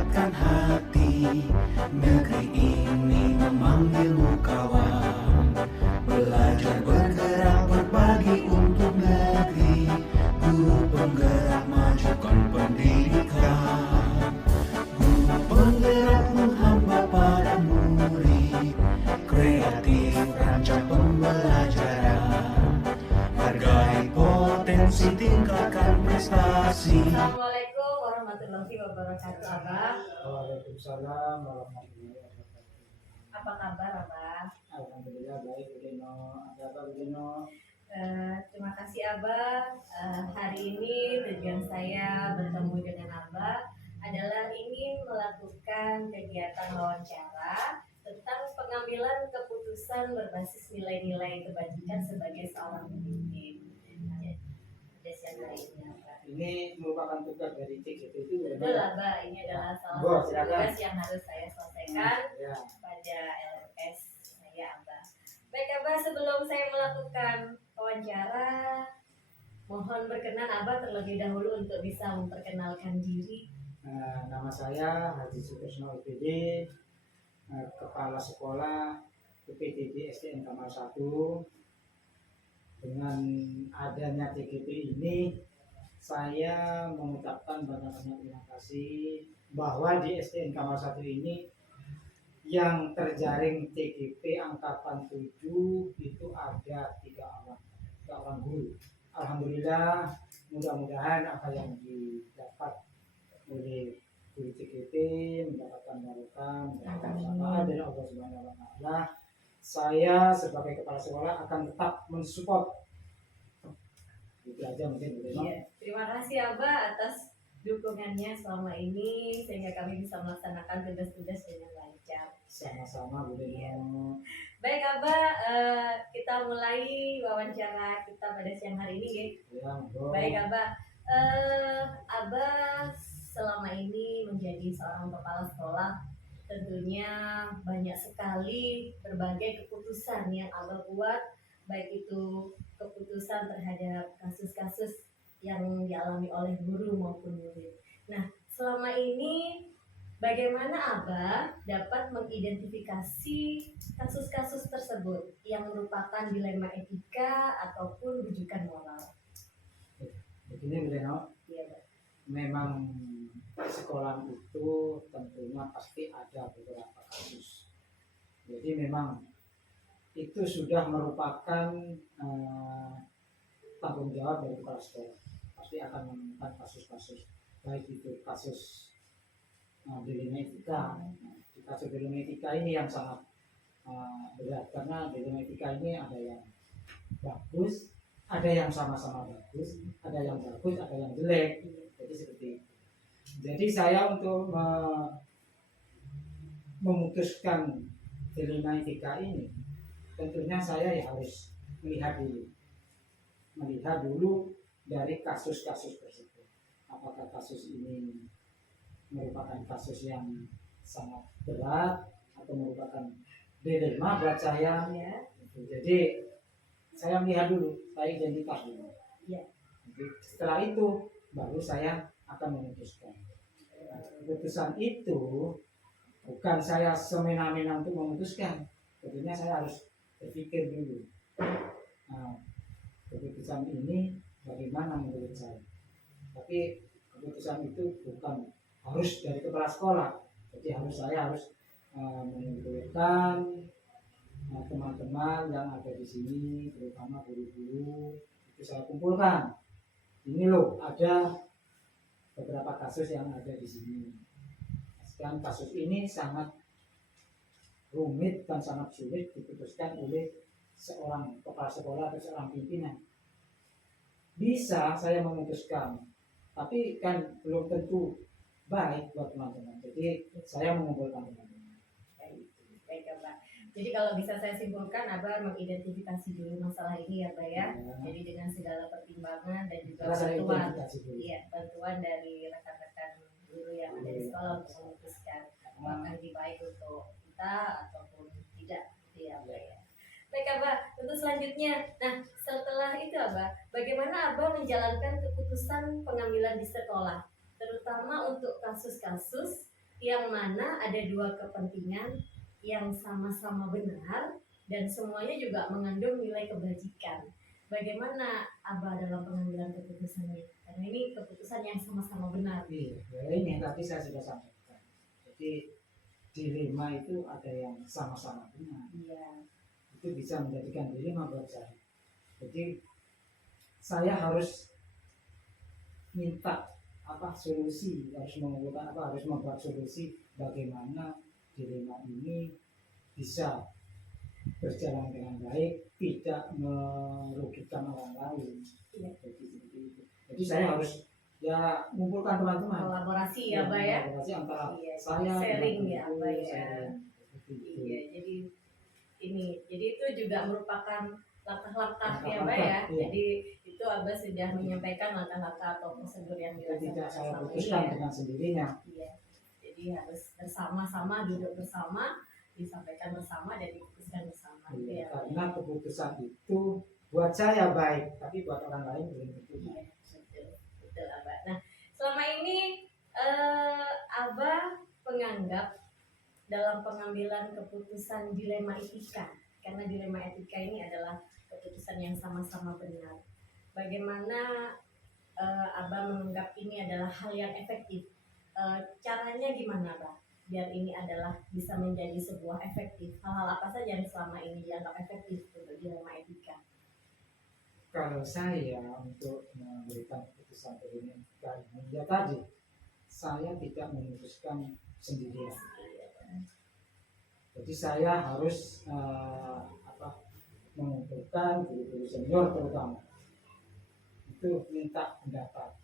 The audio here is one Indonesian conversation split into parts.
menggerakkan hati. Negeri ini memanggilmu kawan, belajar bergerak berbagi untuk negeri. Guru penggerak majukan pendidikan, guru penggerak menghamba pada murid, kreatif rancang pembelajaran, hargai potensi tingkatkan prestasi. Assalamualaikum warahmatullahi wabarakatuh, Abah. Waalaikumsalam warahmatullahi wabarakatuh. Apa kabar, Abah? Alhamdulillah baik, Budino. Ada apa, Budino? Terima kasih, Abah. Hari ini tujuan saya bertemu dengan Abah adalah ingin melakukan kegiatan wawancara tentang pengambilan keputusan berbasis nilai-nilai kebajikan sebagai seorang pemimpin. Jadi hari ini, Abah. Ini merupakan tugas dari CGP itu. Betul, Abah. Ini adalah salah satu tugas yang harus saya selesaikan pada LMS saya, Abah. Baik, Abah, sebelum saya melakukan wawancara, mohon berkenan Abah terlebih dahulu untuk bisa memperkenalkan diri. Nama saya Haji Sutresno IPD, Kepala Sekolah UPTD SDN Kamal 1. Dengan adanya CGP ini, saya mengucapkan banyak-banyak terima kasih bahwa di SDN Kamal 1 ini yang terjaring CGP angkatan 7 itu ada 3 orang guru. Alhamdulillah, mudah-mudahan apa yang didapat oleh guru CGP mendapatkan barokah, mendapatkan syafaat dari Allah Subhanahu wa taala. Saya sebagai kepala sekolah akan tetap mensupport. Itu aja mungkin, Bu. Ya, terima kasih Abah atas dukungannya selama ini sehingga kami bisa melaksanakan tugas-tugas dengan lancar. Sama-sama, Bu. Ya. Baik, Abah, kita mulai wawancara kita pada siang hari ini, ya. Baik, Abah. Abah selama ini menjadi seorang kepala sekolah, tentunya banyak sekali berbagai keputusan yang Abah buat, baik itu keputusan terhadap kasus-kasus yang dialami oleh guru maupun murid. Nah, selama ini bagaimana Abah dapat mengidentifikasi kasus-kasus tersebut yang merupakan dilema etika ataupun rujukan moral? Begini, Bu. Iya, Pak. Memang di sekolah itu tentunya pasti ada beberapa kasus. Jadi memang itu sudah merupakan tanggung jawab dari kepala sekolah. Pasti akan menemukan kasus-kasus, baik itu kasus dilema etika. Di kasus dilema etika ini yang sangat berat, karena dilema etika ini ada yang bagus, ada yang sama-sama bagus, ada yang bagus, ada yang jelek. Jadi seperti itu. Jadi saya untuk memutuskan dilema etika ini, tentunya saya ya harus melihat dulu dari kasus-kasus tersebut. Apakah kasus ini merupakan kasus yang sangat berat atau merupakan dilema buat saya? Ya. Jadi saya melihat dulu, saya identitas dulu. Ya. Jadi, setelah itu baru saya akan memutuskan. Nah, keputusan itu bukan saya semena-mena untuk memutuskan. Tentunya saya harus berpikir dulu. Nah, keputusan ini bagaimana menurut saya. Tapi keputusan itu bukan harus dari kepala sekolah. Jadi saya harus mengumpulkan teman-teman yang ada di sini, terutama guru-guru, itu saya kumpulkan. Ini loh, ada beberapa kasus yang ada di sini. Dan kasus ini sangat rumit dan sangat sulit diputuskan oleh seorang kepala sekolah atau seorang pimpinan. Bisa saya memutuskan, tapi kan belum tentu baik buat teman-teman. Jadi saya mengumpulkan teman-teman. Baik, Abah. Jadi kalau bisa saya simpulkan, Abah mengidentifikasi dulu masalah ini ya, Abah ya. Jadi dengan segala pertimbangan dan juga bantuan dari rekan-rekan guru yang ada di sekolah untuk memutuskan apakah lebih baik untuk kita ataupun tidak, gitu ya, Abah ya. Baik, Abah, untuk selanjutnya, nah setelah itu Abah, bagaimana Abah menjalankan keputusan pengambilan di sekolah, terutama untuk kasus-kasus yang mana ada dua kepentingan yang sama-sama benar dan semuanya juga mengandung nilai kebajikan. Bagaimana Abah dalam pengambilan keputusannya? Karena ini keputusan yang sama-sama benar. Iya, ya ini tadi saya sudah sampaikan. Jadi dilema itu ada yang sama-sama benar. Iya. Itu bisa menjadikan dilema buat saya. Jadi saya harus minta solusi, harus mengumpulkan harus membuat solusi bagaimana dilema ini bisa berjalan dengan baik, tidak merugikan orang lain. Iya. Jadi seperti itu. Jadi saya harus ya mengumpulkan teman-teman. Kolaborasi ya, Pak ya. Kolaborasi antara Iya, saya sharing dengan ya, ibu, Pak ya. sharing. Seperti itu. Iya, jadi itu juga merupakan langkah-langkah ya, Pak Langkah-langkah, ya. iya. Jadi itu Abah sudah menyampaikan langkah-langkah atau prosedur yang Jadi tidak dilaksanakan saya selama ini putuskan ya. dengan sendirinya. Iya. Jadi harus bersama-sama, duduk bersama, disampaikan bersama dan diputuskan bersama. Gitu Iya, ya, Pak. karena keputusan itu buat saya baik, tapi buat orang lain belum tentu. Iya, betul Abah. Nah, selama ini Abah penganggap dalam pengambilan keputusan dilema etika, karena dilema etika ini adalah keputusan yang sama-sama benar. Bagaimana Abah menganggap ini adalah hal yang efektif? Caranya gimana, Abah? Biar ini adalah bisa menjadi sebuah efektif. Hal-hal apa saja yang selama ini dianggap efektif untuk dilema etika? Kalau saya untuk memberikan keputusan dilema etika ini, ya tadi saya tidak memutuskan sendirian. Jadi saya harus mengumpulkan guru-guru senior terutama itu minta pendapat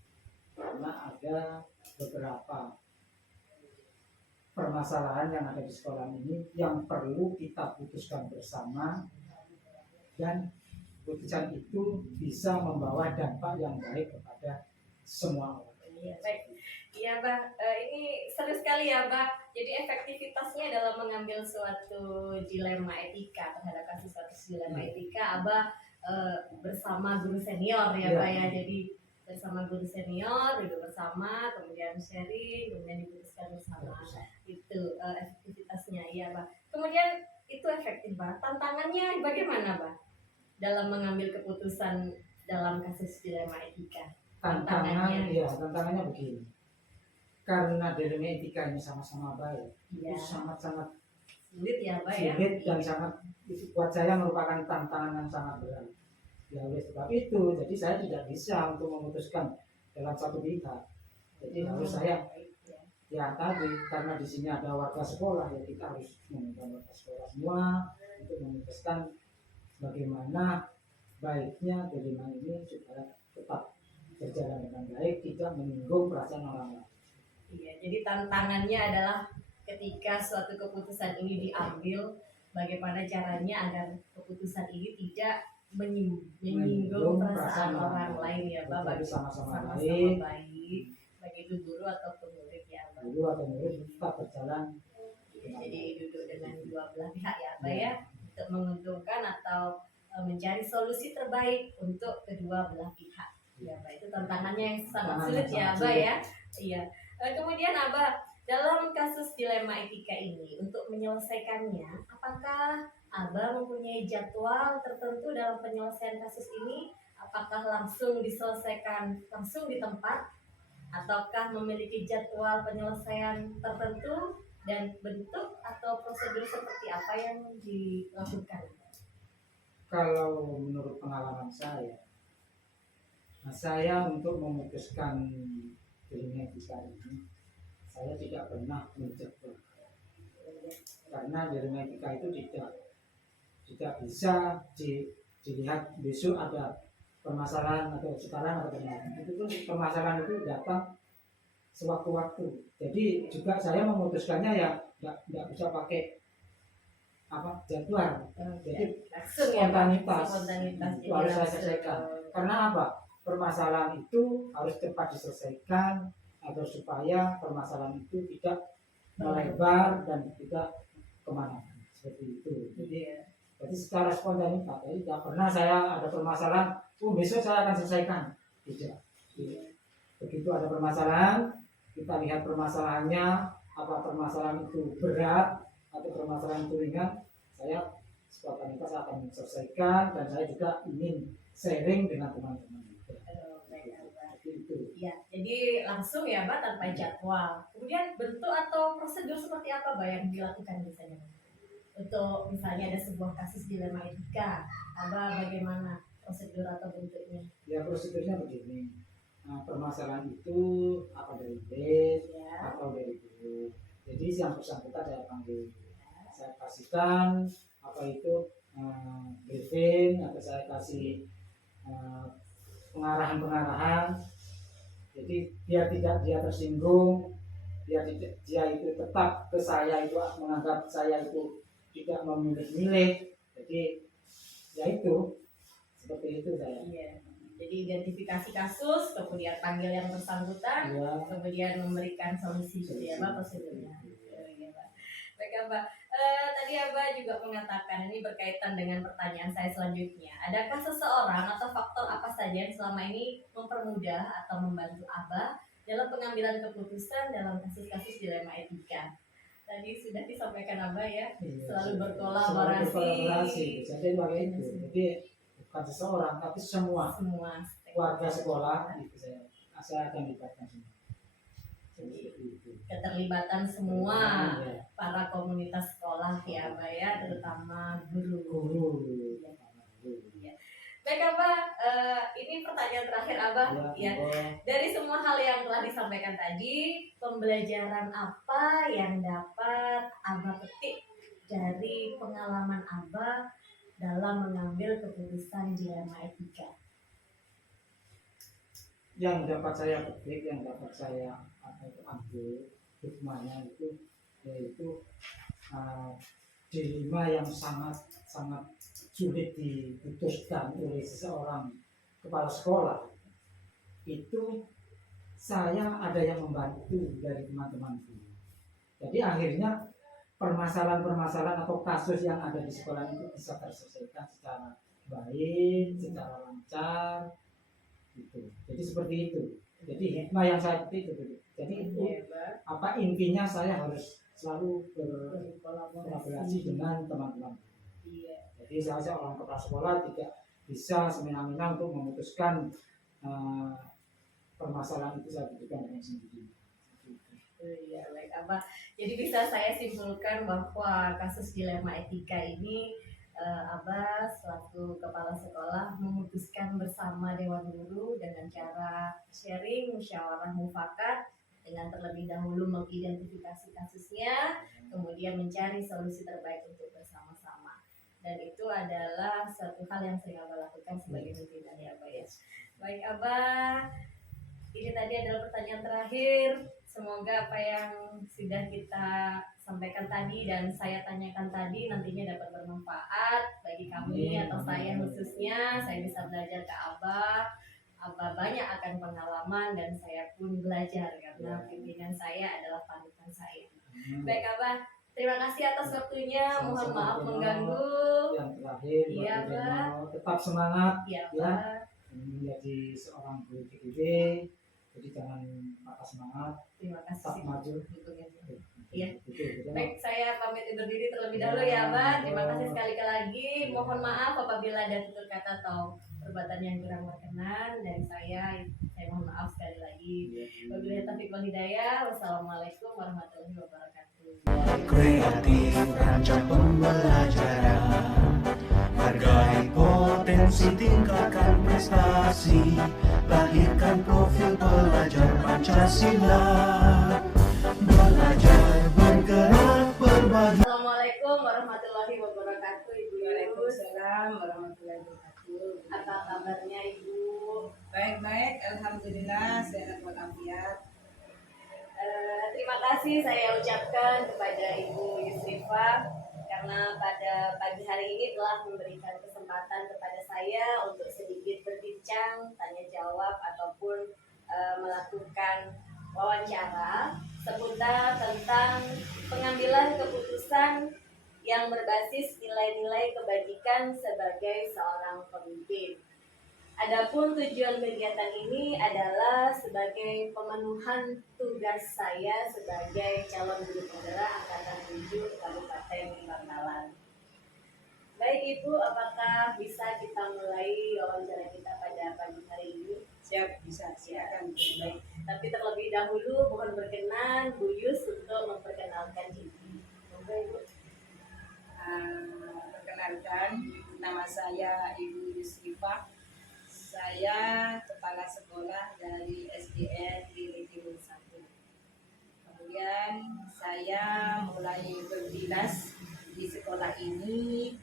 karena ada beberapa permasalahan yang ada di sekolah ini yang perlu kita putuskan bersama dan keputusan itu bisa membawa dampak yang baik kepada semua orang. Iya, baik. Iya, Bang. Ini seru sekali ya, Bang. Jadi efektivitasnya dalam mengambil suatu dilema etika terhadap kasus-kasus dilema etika, Abah bersama guru senior ya, Iya. Pak ya. Jadi bersama guru senior, duduk bersama, kemudian sharing, kemudian diputuskan bersama. Itu efektivitasnya, iya, Pak. Kemudian itu efektif, Pak. Tantangannya bagaimana, Pak? Dalam mengambil keputusan dalam kasus dilema etika. Tantangannya begini. Karena dilema etika ini sama-sama baik, Iya. itu sangat-sangat Sulit ya, Pak ya. sulit dan sangat itu buat saya merupakan tantangan yang sangat berat. Ya oleh sebab itu, jadi saya tidak bisa untuk memutuskan dalam satu pihak. Jadi harus saya ya tadi karena di sini ada warga sekolah ya kita harus mengundang warga sekolah semua untuk memutuskan bagaimana baiknya dilema ini supaya tetap berjalan dengan baik, tidak menyinggung perasaan orang lain. Iya, jadi tantangannya adalah ketika suatu keputusan ini diambil, bagaimana caranya agar keputusan ini tidak menyinggung perasaan orang lain ya, Pak. Jadi Bagi sama-sama baik, baik, bagi itu guru ataupun murid ya, Pak. guru atau murid tetap berjalan. Jadi duduk dengan dua belah pihak ya, Pak ya, untuk menguntungkan atau mencari solusi terbaik untuk kedua belah pihak. Ya, Pak. Itu tantangannya yang sangat sulit ya, Pak ya. Iya. Kemudian Abah, dalam kasus dilema etika ini, untuk menyelesaikannya, apakah Abah mempunyai jadwal tertentu dalam penyelesaian kasus ini? Apakah langsung diselesaikan langsung di tempat? Ataukah memiliki jadwal penyelesaian tertentu dan bentuk atau prosedur seperti apa yang dilakukan? Kalau menurut pengalaman saya, saya untuk memutuskan dilema etika ini, saya tidak pernah menjadwal karena dilema etika itu tidak bisa dilihat besok ada permasalahan atau sekarang ada permasalahan. Itu pun permasalahan itu datang sewaktu-waktu. Jadi juga saya memutuskannya ya nggak bisa pakai jadwal. Jadi Langsung ya, Pak? spontanitas Spontanitas. itu harus saya selesaikan. Karena apa? Permasalahan itu harus cepat diselesaikan agar supaya permasalahan itu tidak melebar dan tidak kemana seperti itu. Jadi secara spontanitas, jadi tidak pernah saya ada permasalahan, besok saya akan selesaikan. Tidak. Begitu ada permasalahan, kita lihat permasalahannya, apa permasalahan itu berat atau permasalahan itu ringan, saya spontanitas akan menyelesaikan, dan saya juga ingin sharing dengan teman-teman juga. Baik, Abah. Itu. Ya, jadi langsung ya, Mbak, tanpa jadwal. Kemudian bentuk atau prosedur seperti apa, Mbak, yang dilakukan biasanya? Untuk misalnya ada sebuah kasus dilema etika, Abah bagaimana prosedur atau bentuknya? Ya, prosedurnya begini. Nah, permasalahan itu apa dari B Ya, atau dari guru. Jadi yang bersangkutan saya panggil, saya kasihkan apa itu briefing, atau saya kasih pengarahan-pengarahan. Jadi dia tidak dia tersinggung, dia itu tetap ke saya itu menganggap saya itu tidak memilih-milih. Jadi ya itu seperti itu saya. iya. Jadi identifikasi kasus, kemudian panggil yang bersangkutan, Ya. kemudian memberikan solusi gitu ya, Mbak, prosedurnya. Iya, Mbak. Baik, Mbak. Tadi Abah juga mengatakan, ini berkaitan dengan pertanyaan saya selanjutnya. Adakah seseorang atau faktor apa saja yang selama ini mempermudah atau membantu Abah dalam pengambilan keputusan dalam kasus-kasus dilema etika? Tadi sudah disampaikan Abah ya, selalu berkolaborasi. Jadi bagaimana itu? Jadi bukan seseorang tapi semua warga sekolah itu saya akan libatkan semua. Keterlibatan semua Ya. para komunitas sekolah ya, Mbak ya, terutama guru. Ya. Baik, Abah, ini pertanyaan terakhir Abah ya. Dari semua hal yang telah disampaikan tadi, pembelajaran apa yang dapat Abah petik dari pengalaman Abah dalam mengambil keputusan dilema etika? Yang dapat saya petik, yang dapat saya ambil hikmahnya itu yaitu dilema yang sangat sulit diputuskan oleh seseorang kepala sekolah. Itu saya ada yang membantu dari teman-temanku. Jadi akhirnya permasalahan-permasalahan atau kasus yang ada di sekolah itu bisa terselesaikan secara baik, secara lancar. Gitu. Jadi seperti itu. Jadi hikmah yang saya petik itu. Jadi itu apa intinya, saya harus selalu berkolaborasi dengan teman-teman. Iya. Jadi saya orang kepala sekolah tidak bisa semena-mena untuk memutuskan permasalahan itu saya butuhkan dengan sendiri. Iya, baik, Abah. Jadi bisa saya simpulkan bahwa kasus dilema etika ini Abah selaku kepala sekolah memutuskan bersama Dewan Guru dengan cara sharing, musyawarah mufakat, dengan terlebih dahulu mengidentifikasi kasusnya, kemudian mencari solusi terbaik untuk bersama-sama. Dan itu adalah satu hal yang sering Abah lakukan sebagai pimpinan ya, Abah ya. Baik, Abah, ini tadi adalah pertanyaan terakhir. Semoga apa yang sudah kita sampaikan tadi dan saya tanyakan tadi nantinya dapat bermanfaat bagi kami atau saya khususnya. Saya bisa belajar ke Abah. Abah banyak akan pengalaman dan saya pun belajar karena pimpinan saya adalah panutan saya. Baik, Abah, terima kasih atas waktunya. Mohon maaf mengganggu. Yang terakhir, Iya, Abah. tetap semangat Iya, ya, Abah. menjadi seorang guru TKB. Jadi jangan patah semangat, Terima tetap kasih. maju. Iya. Gitu. Baik, saya pamit undur diri terlebih dahulu ya, Abah. Terima kasih sekali lagi. Mohon maaf apabila ada tutur kata atau perbuatan yang kurang berkenan dari saya mohon maaf sekali lagi. Wabillahi taufiq wal hidayah. Wassalamualaikum warahmatullahi wabarakatuh. Kreatif rancang pembelajaran, hargai potensi, tingkatkan prestasi, lahirkan profil pelajar Pancasila, belajar bergerak berbagi. Assalamualaikum warahmatullahi wabarakatuh, Ibu Yus. Waalaikumsalam warahmatullahi wabarakatuh. Apa kabarnya, Ibu? Baik-baik, alhamdulillah sehat walafiat. Terima kasih saya ucapkan kepada Ibu Yusrifah karena pada pagi hari ini telah memberikan kesempatan kepada saya untuk sedikit berbincang, tanya jawab ataupun melakukan wawancara seputar tentang pengambilan keputusan yang berbasis nilai-nilai kebajikan sebagai seorang pemimpin. Adapun tujuan kegiatan ini adalah sebagai pemenuhan tugas saya sebagai calon guru penggerak angkatan 7 Kabupaten Bangkalan. Baik Ibu, apakah bisa kita mulai wawancara kita pada pagi hari ini? Siap, bisa, silakan. Baik, tapi terlebih dahulu mohon berkenan Bu Yus untuk memperkenalkan diri. Monggo Ibu. Perkenalkan, nama saya Ibu Yusrifah. Saya kepala sekolah dari SDN di Timur 1. Kemudian saya mulai berdinas di sekolah ini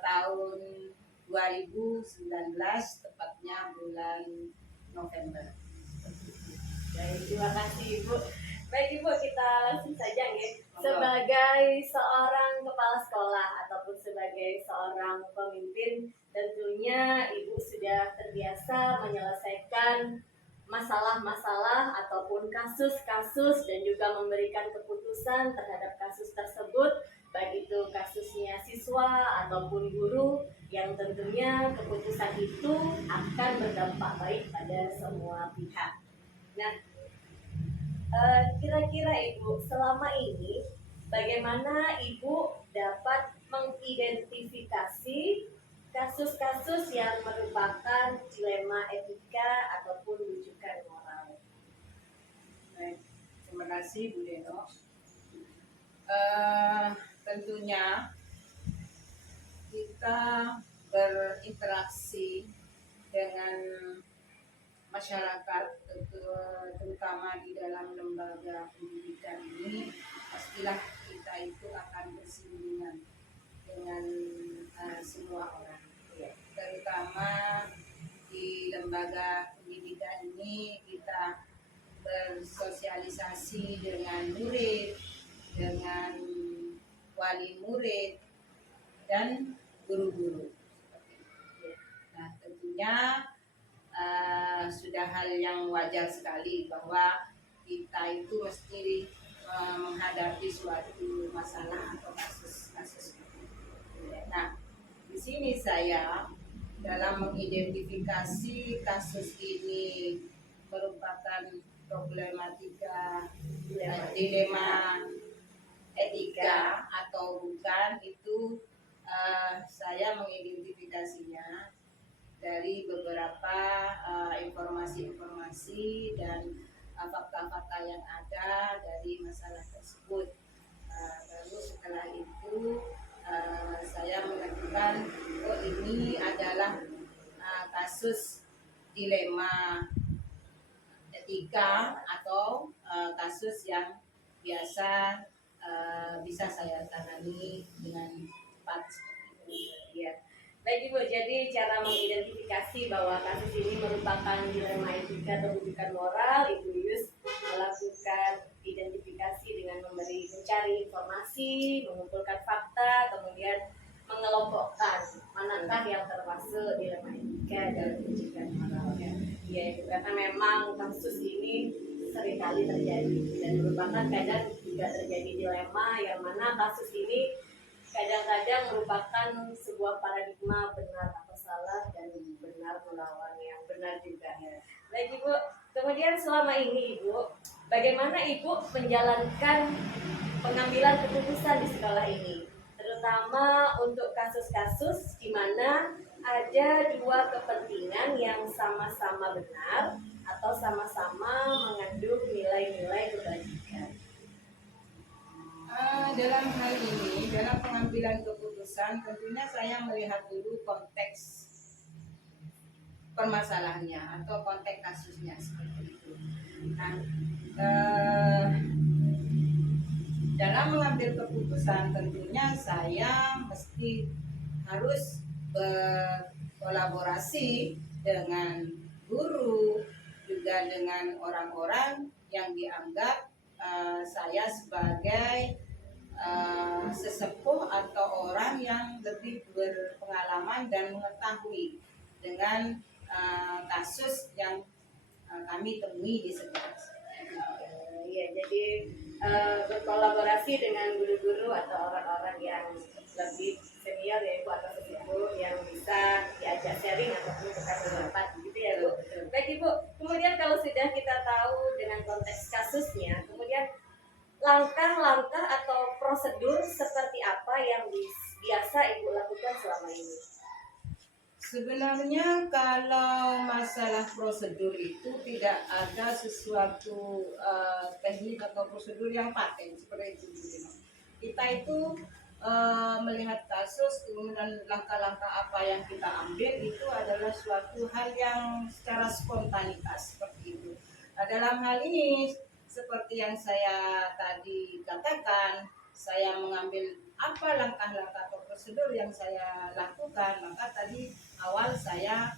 tahun 2019, tepatnya bulan November. Baik, terima kasih Ibu. Baik Ibu, kita langsung saja ya. Sebagai seorang kepala sekolah ataupun sebagai seorang pemimpin, tentunya Ibu sudah terbiasa menyelesaikan masalah-masalah ataupun kasus-kasus dan juga memberikan keputusan terhadap kasus tersebut, baik itu kasusnya siswa ataupun guru, yang tentunya keputusan itu akan berdampak baik pada semua pihak. Nah, kira-kira Ibu selama ini bagaimana Ibu dapat mengidentifikasi kasus-kasus yang merupakan dilema etika ataupun rujukan moral? Baik, terima kasih Bu Deno. Tentunya kita berinteraksi dengan masyarakat, terutama di dalam lembaga pendidikan ini, pastilah kita itu akan bersinggungan dengan semua orang, terutama di lembaga pendidikan ini kita bersosialisasi dengan murid, dengan wali murid, dan guru-guru. Nah, tentunya sudah hal yang wajar sekali bahwa kita itu mesti menghadapi suatu masalah atau kasus-kasus. Nah, di sini saya dalam mengidentifikasi kasus ini merupakan problematika dilema etika atau bukan, itu saya mengidentifikasinya dari beberapa informasi-informasi dan fakta-fakta yang ada dari masalah tersebut. Lalu setelah itu saya menentukan, oh ini adalah kasus dilema etika atau kasus yang biasa bisa saya tangani dengan cepat seperti itu. Ya. Baik Ibu, jadi cara mengidentifikasi bahwa kasus ini merupakan dilema etika atau rujukan moral, Ibu Yus melakukan identifikasi dengan mencari informasi, mengumpulkan fakta, kemudian mengelompokkan manakah yang termasuk dilema etika dan rujukan moral. Ya, itu karena memang kasus ini seringkali terjadi dan merupakan kadang juga terjadi dilema yang mana kasus ini kadang-kadang merupakan sebuah paradigma benar atau salah dan benar melawan yang benar juga. Baik Ibu, kemudian selama ini Ibu, bagaimana Ibu menjalankan pengambilan keputusan di sekolah ini, terutama untuk kasus-kasus di mana ada dua kepentingan yang sama-sama benar atau sama-sama mengandung nilai-nilai kebajikan? Dalam hal ini, dalam pengambilan keputusan, tentunya saya melihat dulu konteks permasalahannya atau konteks kasusnya seperti itu. Nah, dalam mengambil keputusan, tentunya saya mesti harus berkolaborasi dengan guru, juga dengan orang-orang yang dianggap saya sebagai sesepuh atau orang yang lebih berpengalaman dan mengetahui dengan kasus yang kami temui di sekolah. Ya, jadi berkolaborasi dengan guru-guru atau orang-orang yang lebih senior ya Ibu atau sesepuh yang bisa diajak sharing ataupun tukar langkah-langkah atau prosedur seperti apa yang biasa Ibu lakukan selama ini? Sebenarnya kalau masalah prosedur itu tidak ada sesuatu teknik atau prosedur yang paten seperti itu. Kita itu melihat kasus kemudian langkah-langkah apa yang kita ambil itu adalah suatu hal yang secara spontanitas seperti itu. Nah, dalam hal ini seperti yang saya tadi katakan, saya mengambil apa langkah-langkah atau prosedur yang saya lakukan, maka tadi awal saya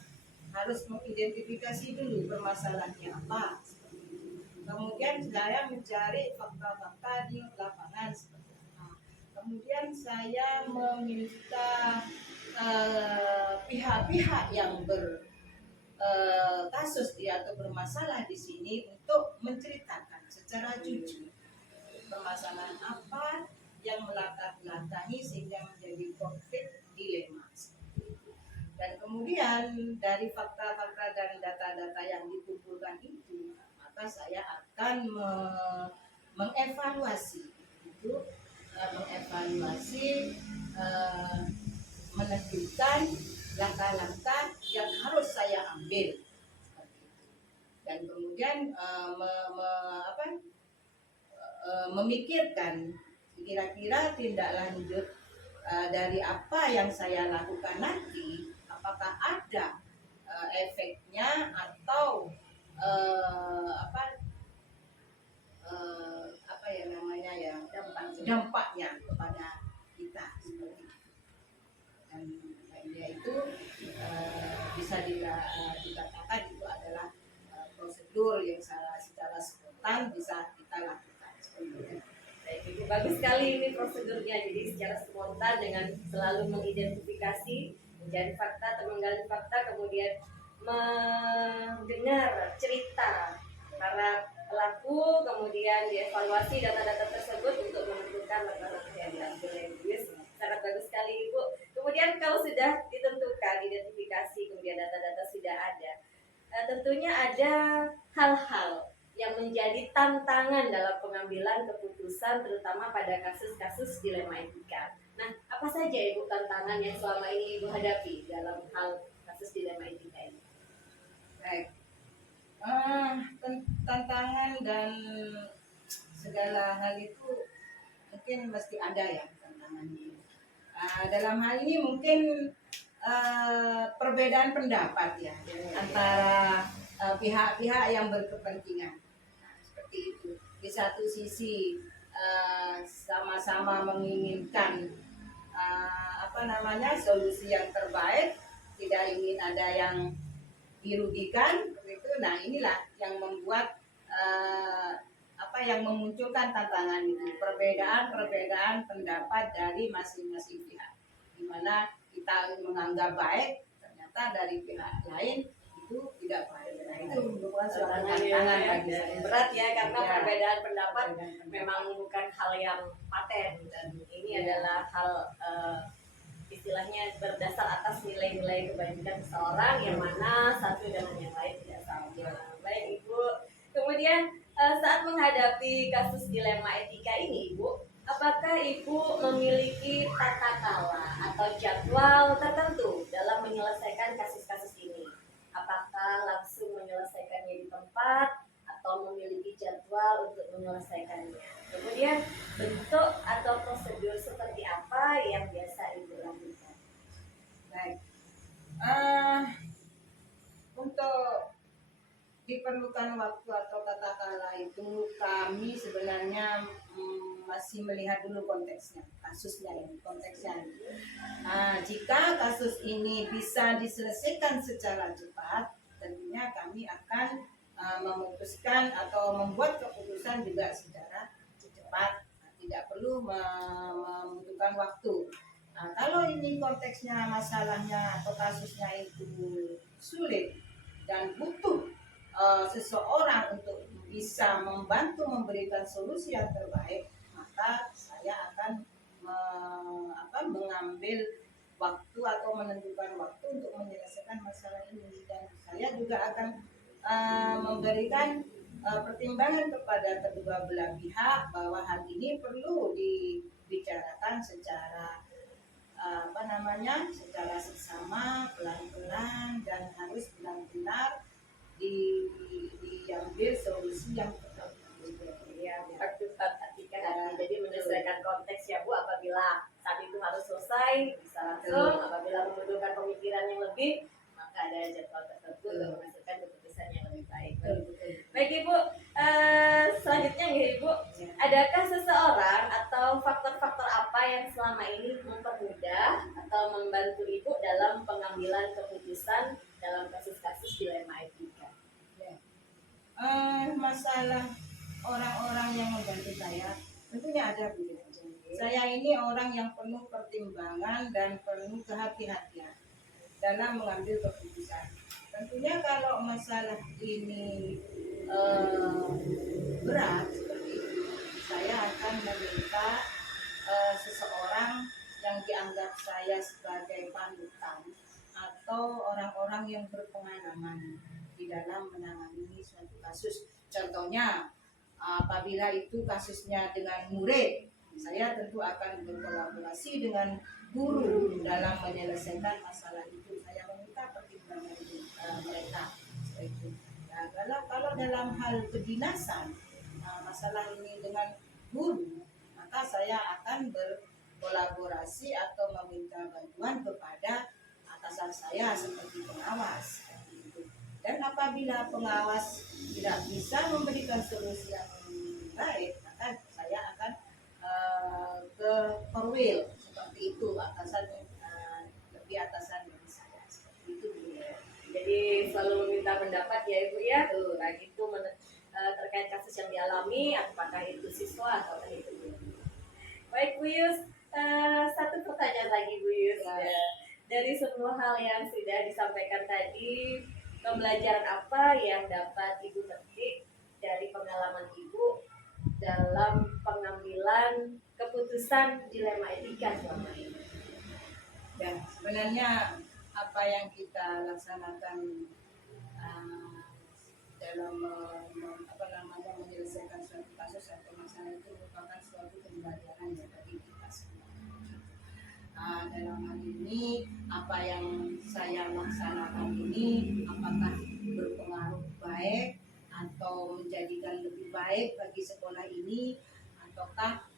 harus mengidentifikasi dulu permasalahannya apa. Kemudian saya mencari fakta-fakta di lapangan seperti itu. Kemudian saya meminta pihak-pihak yang kasus atau bermasalah di sini untuk menceritakan secara jujur permasalahan apa yang melatar belakangi sehingga menjadi konflik dilema. Dan kemudian dari fakta-fakta dan data-data yang dikumpulkan itu, maka saya akan mengevaluasi itu, menentukan langkah-langkah yang harus saya ambil. Dan kemudian memikirkan kira-kira tindak lanjut dari apa yang saya lakukan nanti, apakah ada efeknya atau dampaknya kepada kita seperti itu. Dan itu bisa dikatakan itu adalah prosedur yang secara spontan bisa kita lakukan. Baik, Ibu, bagus sekali ini prosedurnya. Jadi secara spontan dengan selalu mengidentifikasi, mencari fakta atau menggali fakta, kemudian mendengar cerita para pelaku, kemudian dievaluasi data-data tersebut untuk menentukan langkah-langkah yang diambil. Sangat bagus sekali, Ibu. Kemudian kalau sudah ditentukan identifikasi, kemudian data-data sudah ada, tentunya ada hal-hal yang menjadi tantangan dalam pengambilan keputusan, terutama pada kasus-kasus dilema etika. Nah, apa saja Ibu tantangan yang selama ini Ibu hadapi dalam hal kasus dilema etika ini? Baik, tantangan dan segala hal itu mungkin mesti ada ya tantangannya. Dalam hal ini mungkin perbedaan pendapat ya antara pihak-pihak yang berkepentingan. Nah, seperti itu. Di satu sisi sama-sama menginginkan solusi yang terbaik, tidak ingin ada yang dirugikan, itu. Nah, inilah yang membuat yang memunculkan tantangan itu, perbedaan pendapat dari masing-masing pihak, di mana kita menganggap baik, ternyata dari pihak lain itu tidak baik. Nah, itu merupakan suatu tantangan bagi saya. Berat ya, karena perbedaan pendapat memang bukan hal yang paten, dan ini adalah hal istilahnya berdasar atas nilai-nilai kebajikan seseorang, yang mana satu dengan yang lain tidak sama. Baik, Ibu. Kemudian saat menghadapi kasus dilema etika ini, Ibu, apakah Ibu memiliki tata cara atau jadwal tertentu dalam menyelesaikan kasus-kasus ini? Apakah langsung menyelesaikannya di tempat atau memiliki jadwal untuk menyelesaikannya? Kemudian bentuk atau prosedur seperti apa yang biasa Ibu lakukan? Baik, untuk diperlukan waktu atau katakanlah itu kami sebenarnya masih melihat dulu konteksnya, kasusnya ini, konteksnya. Jika kasus ini bisa diselesaikan secara cepat, tentunya kami akan memutuskan atau membuat keputusan juga secara cepat, tidak perlu membutuhkan waktu. Kalau ini konteksnya, masalahnya atau kasusnya itu sulit dan butuh seseorang untuk bisa membantu memberikan solusi yang terbaik, maka saya akan mengambil waktu atau menentukan waktu untuk menyelesaikan masalah ini, dan saya juga akan memberikan pertimbangan kepada kedua belah pihak bahwa hal ini perlu dibicarakan secara secara seksama, pelan-pelan, dan harus benar-benar diambil solusi yang tepat. Ya, perhatikan jadi menyesuaikan konteks ya Bu, apabila saat itu harus selesai bisa langsung, apabila membutuhkan pemikiran yang lebih maka ada jadwal tertentu untuk menghasilkan keputusan yang lebih baik. Baik Ibu, selanjutnya ya Ibu, adakah seseorang atau faktor-faktor apa yang selama ini mempermudah atau membantu Ibu dalam pengambilan keputusan dalam kasus-kasus dilema etika? Masalah orang-orang yang membantu saya tentunya ada Bu. Saya ini orang yang penuh pertimbangan dan penuh kehati-hatian dalam mengambil keputusan. Tentunya kalau masalah ini berat seperti itu, saya akan meminta seseorang yang dianggap saya sebagai panutan atau orang-orang yang berpengalaman di dalam menangani suatu kasus. Contohnya apabila itu kasusnya dengan murid, saya tentu akan berkolaborasi dengan guru dalam menyelesaikan masalah itu. Saya meminta pertimbangan mereka. Nah, kalau dalam hal kedinasan, masalah ini dengan guru, maka saya akan berkolaborasi atau meminta bantuan kepada atasan saya seperti pengawas. Dan apabila pengawas tidak bisa memberikan solusi yang baik, maka saya akan ke perwil seperti itu, lebih atasan dari saya seperti itu. Jadi selalu meminta pendapat ya Ibu ya, baik itu terkait kasus yang dialami, apakah itu siswa atau itu guru. Baik Bu Yus, satu pertanyaan lagi Bu Yus. Dari semua hal yang sudah disampaikan tadi, pembelajaran apa yang dapat Ibu petik dari pengalaman Ibu dalam pengambilan keputusan dilema etika selama ini? Dan sebenarnya apa yang kita laksanakan dalam menyelesaikan suatu kasus atau masalah itu merupakan suatu pembelajaran ya bagi kita semua. Dalam hal ini apa yang saya laksanakan ini apakah berpengaruh baik atau menjadikan lebih baik bagi sekolah ini ataukah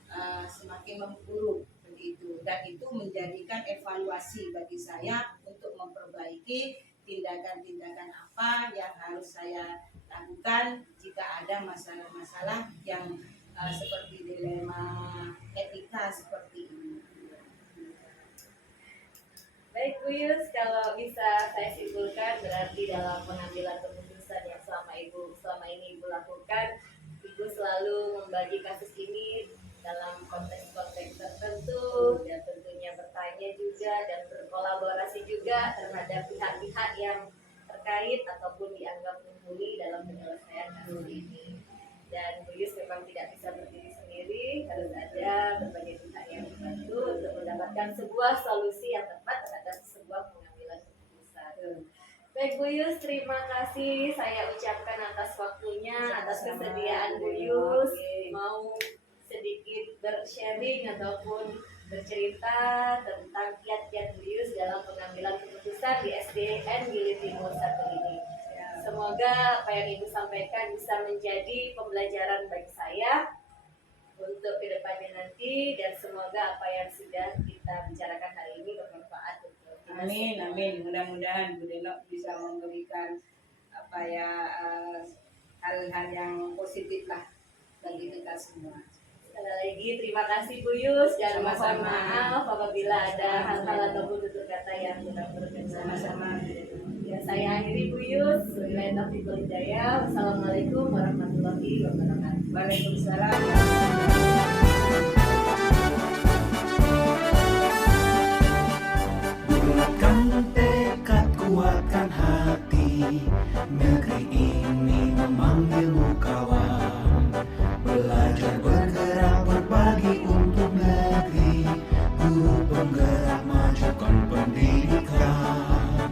semakin memburuk begitu, dan itu menjadikan evaluasi bagi saya untuk memperbaiki tindakan-tindakan apa yang harus saya lakukan jika ada masalah-masalah yang seperti dilema etika seperti ini. Baik Bu Yus, kalau bisa saya simpulkan berarti dalam pengambilan keputusan yang selama ini Ibu lakukan, Ibu selalu membagi kasus ini dalam konteks-konteks tertentu dan tentunya bertanya juga dan berkolaborasi juga terhadap pihak-pihak yang terkait ataupun dianggap mumpuni dalam penyelesaian kasus ini. Dan Bu Yus memang tidak bisa berdiri sendiri, harus ada berbagai pihak yang membantu untuk mendapatkan sebuah solusi yang tepat terhadap sebuah pengambilan keputusan. Baik Bu Yus, terima kasih saya ucapkan atas waktunya, atas kesediaan Bu Yus mau sedikit bersharing ataupun bercerita tentang kiat-kiat Bu Yus dalam pengambilan keputusan di SDN Gili Timur 1 ini. Semoga apa yang Ibu sampaikan bisa menjadi pembelajaran bagi saya untuk kedepannya nanti, dan semoga apa yang sudah kita bicarakan hari ini bermanfaat untuk kita. Amin, amin. Mudah-mudahan Bu Denok bisa memberikan hal-hal yang positif lah bagi kita semua. Sekali lagi terima kasih Bu Yus, dan mohon Sama-sama. maaf apabila ada hal-hal ataupun tutur kata yang kurang berkenan. Sama-sama. Ya, saya akhiri Bu Yus. Wabillahi taufiq wal hidayah. Wassalamualaikum warahmatullahi wabarakatuh. Waalaikumsalam. Bulatkan tekad, kuatkan hati. Negeri ini memanggilmu kawan. Belajar bergerak berbagi untuk negeri. Guru penggerak majukan pendidikan.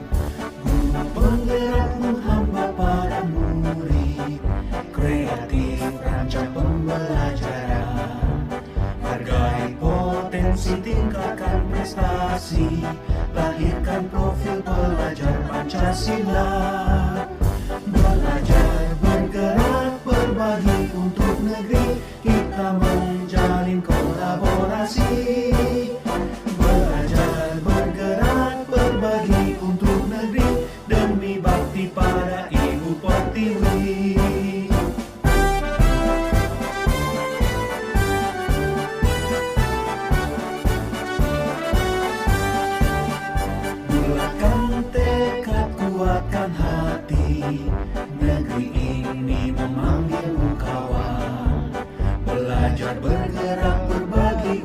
Guru penggerak menghamba para murid. Kreatif kompetensi, tingkatkan prestasi, lahirkan profil pelajar Pancasila. Belajar, bergerak, berbagi untuk negeri, kita menjalin kolaborasi. Belajar, bergerak, berbagi untuk negeri, demi bakti pada Ibu Pertiwi. Bulatkan tekad, kuatkan hati, negeri ini memanggilmu kawan. Belajar, bergerak, berbagi